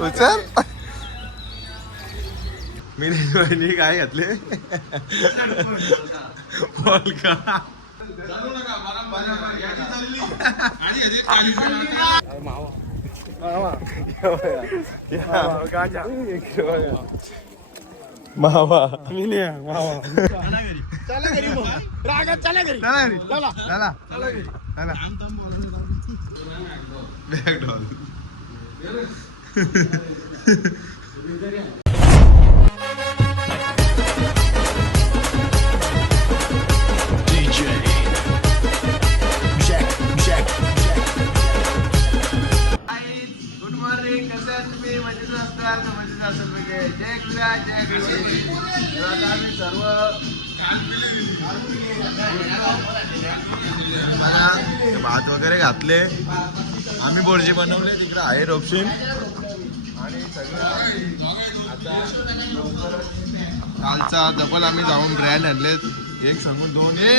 उचल. मी वहिनी काय घातले पोलका. मावा चला घरी मग. रागात चला घरी. चला बॅग डॉल. Good morning. कसं आहे तुम्ही? मजेत असताल तर मजेत असेल म्हणजे जय गुरुराज जय गुरुजी. आता आम्ही सर्व मला भात वगैरे घातले. आम्ही बोर्जी बनवले. तिकडे आहे रोपशीन आणि सगळं आता कालचा डबल आम्ही जाऊन ब्रँड आणलेत. एक सांगून दोन. हे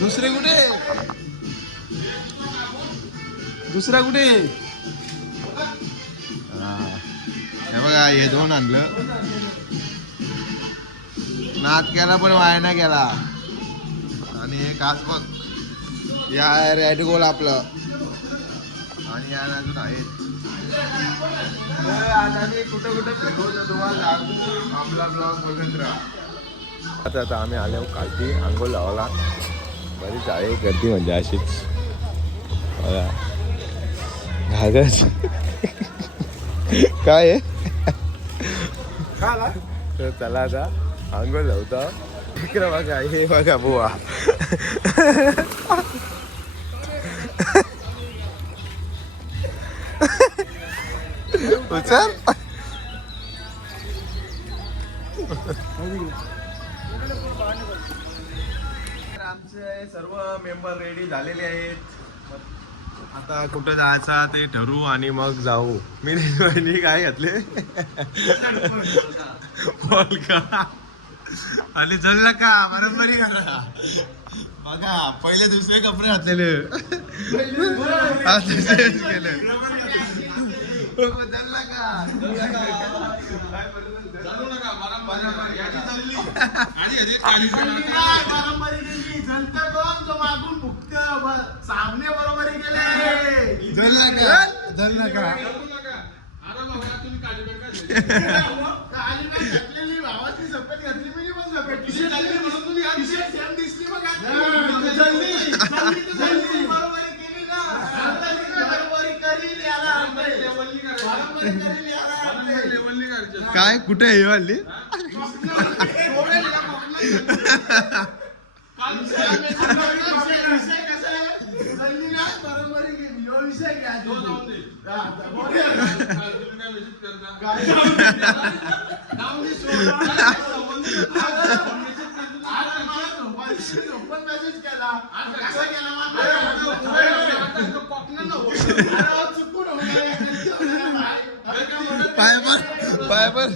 दुसरे कुठे? दुसरा कुठे? हे बघा हे दोन आणलं. नाद केला पण वाया नाही गेला. आणि हे काच बघ. या रेड गोल आपलं. आणि या अजून आहेत. आज आम्ही कुठं फिरवतो तुम्हाला आपला ब्लॉग बघत राहा. आता आम्ही आलो कालची आंघोळ लावायला. बरीच आहे गर्दी म्हणजे अशीच घागरच काय आहे. तर चला आता आंघोळ लावतो. इकडं बघा हे बघा बुवा. उचल. आमचे सर्व मेंबर रेडी झालेले आहेत. आता कुठं जायचं ते ठरवू आणि मग जाऊ. मी वहिनी काय घातले पोलका. आणि जल का बरोबरी करा. बघा पहिले दुसरे कपडे घातलेले केले. मागून भुकत सामने बरोबरी केले. जल नका भावाची सफेद घातली मी पण सफेद दिसली बघा. बरोबरी केली ना. बरोबरी करील याला. काय कुठे आहे हल्ली. पायबर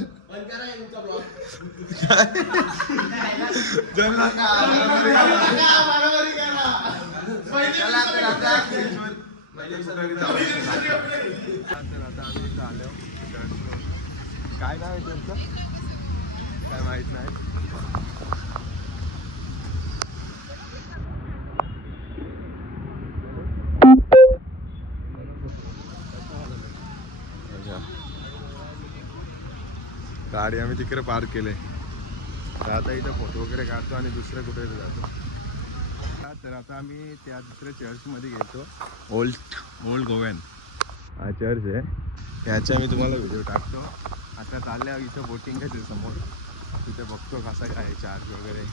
काय नाव आहे तुमचं? काय माहित नाही. गाडी आम्ही तिकडे पार्क केले. तर आता इथं फोटो वगैरे काढतो आणि दुसरं कुठे जातो. तर आता आम्ही त्या दुसऱ्या चर्चमध्ये गेलो. ओल्ड गोव्यान हा चर्च आहे. ह्याचा मी तुम्हाला व्हिडिओ टाकतो. आता चालल्या इथं बोटिंग आहे समोर. तिथे बघतो कसा काय चार्ज वगैरे.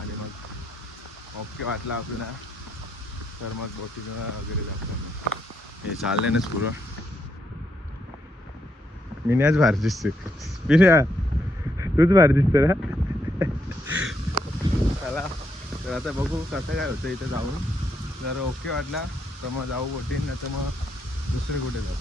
आणि मग ओके वाटला आपल्याला तर मग बोटिंग वगैरे जातो. हे चालल्यानंच पुरं. मिन्याच भारी दिसते. मिन्या तूच भारी दिसते ना. चला तर आता बघू कसं काय होतं इथं जाऊन. जर ओके वाटला तर मग जाऊ बोटिंग. नाही तर मग दुसरे कुठे जाऊ.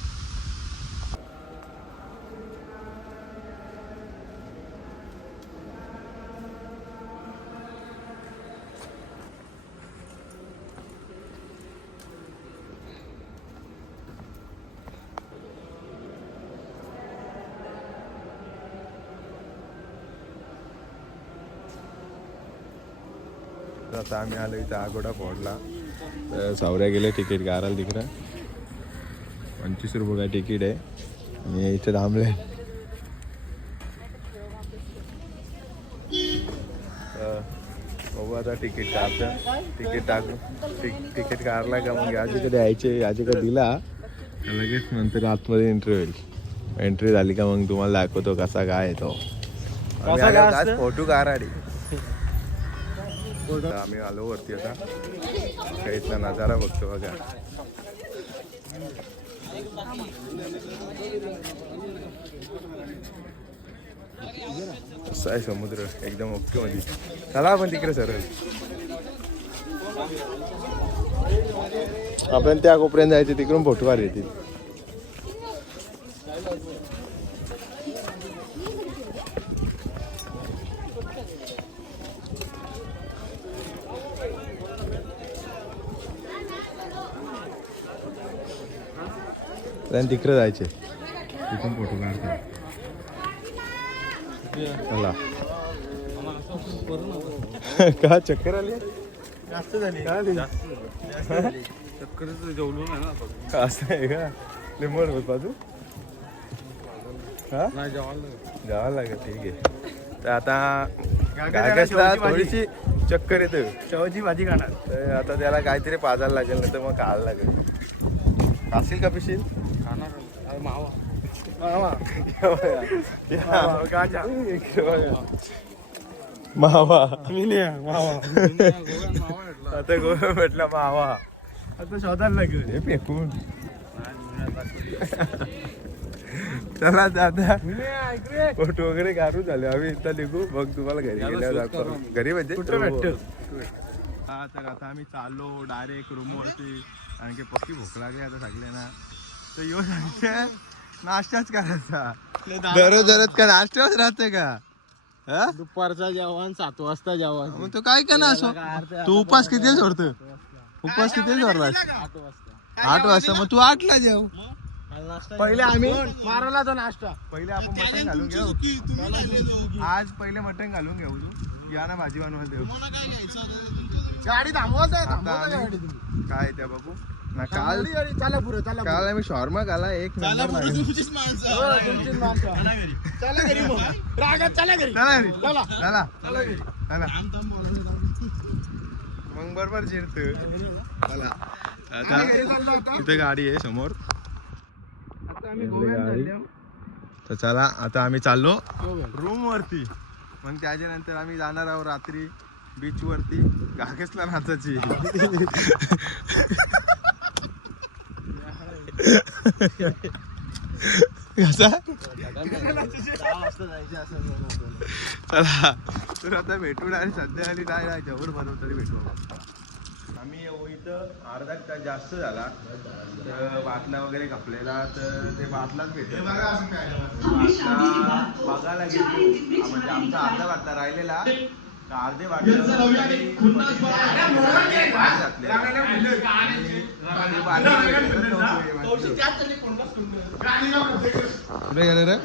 तर आता आम्ही आलो इथं आगोडा फोडला. तर सावऱ्या गेले तिकीट काढायला तिकडं. 25 रुपये काय तिकीट आहे आणि इथे थांबले. बघू आता तिकीट काढतं. तिकीट टाकू तिकीट काढला का मग याचे कधी यायचे याचे कधी दिला लगेच नंतर आतमध्ये एंट्री होईल. एंट्री झाली का मग तुम्हाला दाखवतो कसा काय आहे तो. फोटो काढाडी आम्ही आलो वरती. आता काहीचा नजारा बघतो बघा. असं आहे समुद्र एकदम ओके मध्ये. चला आपण तिकडे सरळ आपण त्या कोपऱ्यात जायचे तिकडून फोटो काढ येतील. तिकडे जायचे तिथून फोटो काढतात. चला का चक्कर आली जास्त झाली चक्कर जेवलो नाही ना असं आहे का. लिंबू होत बाजू हा जावं लागेल. ठीक आहे तर आता गायकसला थोडीशी चक्कर येते. शेवची भाजी खाणार तर आता त्याला काहीतरी पाजायला लागेल नाही तर मग खायला लागेल. खाशील का पिशील मावा आता गोवा म्हटला मावा आता शोधायला लागेल हे फेकून. चला आता फोटो वगैरे काढून झाले. आम्ही इथं निघू मग तुम्हाला घरी गेल्यावर घरी म्हणजे कुठं भेटतो. हा तर आता आम्ही चाललो डायरेक्ट रूमवरती. कारण की पक्की भूक लागली आता सगळ्यांना. तर येऊ सांगते नाश्ताच करायचा. दररोज का नाश्ताच राहते का. दुपारचा जेवण 7 वाजता जेवण. मग तो काय का ना असो. तू उपास किती सोडतो. उपास किती सोडलास 8 वाजता. मग तू 8ला जेव. पहिले आम्ही मारायला तो नाश्ता. पहिले आपण मटण घालून घेऊ. आज पहिले मटण घालून घेऊ. तू या ना भाजी बनवायला देऊ. गाडी थांबवायचं काय त्या बाबू ना काल चला पुढे चला. काल आम्ही शॉर्मा खाला एक नंबर. चला घरी रागात चला घरी चला चला चला मग बरोबर जिरत. चला आता इथे गाडी आहे समोर. तर चला आता आम्ही चाललो रूम वरती. मग त्याच्यानंतर आम्ही जाणार आहोत रात्री बीच वरती गागसला नाचाची. कसा चला तर आता भेटून आणि सध्या आणि नाही जवळ बनवतो तरी भेटू. आम्ही इथं अर्धा तास जास्त झाला. तर बाटला वगैरे कापलेला तर ते बाटलाच भेटतो. बघायला गेलो म्हणजे आमचा अर्धा बाटला राहिलेला. अर्धे बाटले कुठे गेले रे.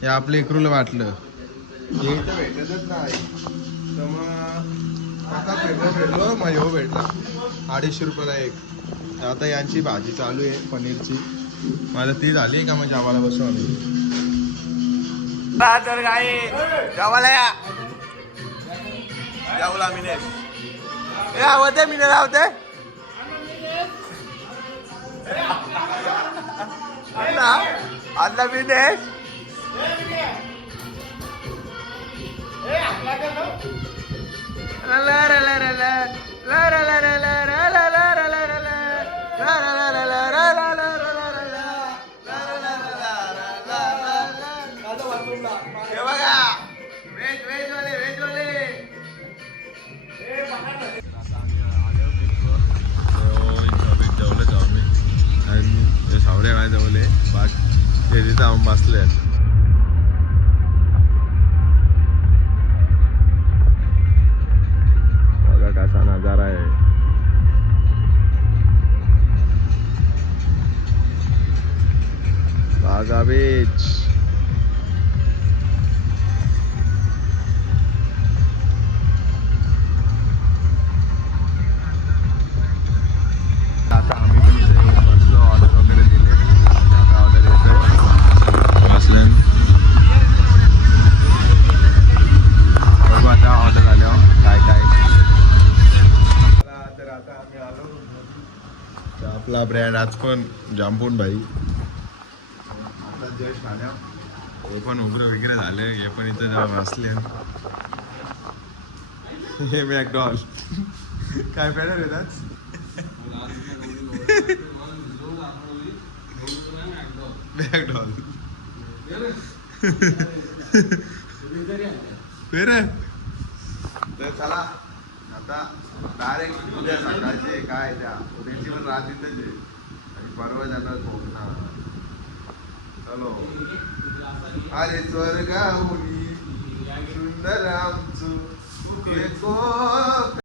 हे आपलं इकडून वाटलं हे इथं भेटतच नाही. तर मग आता भेटलो मग ह्यो भेटला 250 रुपयाला एक. आता यांची भाजी चालू आहे पनीरची. माझं ती झाली का मग आम्हाला बसू आम्ही. तर काय जेवायला या जेवला मिनेश होते मिने राहते. आदला मिनेश सावऱ्या काय जवळ बाग हे तिथं आम्ही बसले. बघा कसा नजारा आहे. बागा बीच. आपला ब्रँड आज पण जांबून भाई आता जस्ट आल्या. हे पण उघडं वगैरे झाले. हे पण इथं जेव्हा बसले हे मॅकडॉल काय पेणार येतात. मॅकडॉल तर चला आता डायरेक्ट उद्या सकाळचे काय त्या उद्याची पण रात इथेच आहे आणि परवा जाणार कोकणात. चलो अरे स्वर्गाहुनी सुंदर आमचं ते कोकण.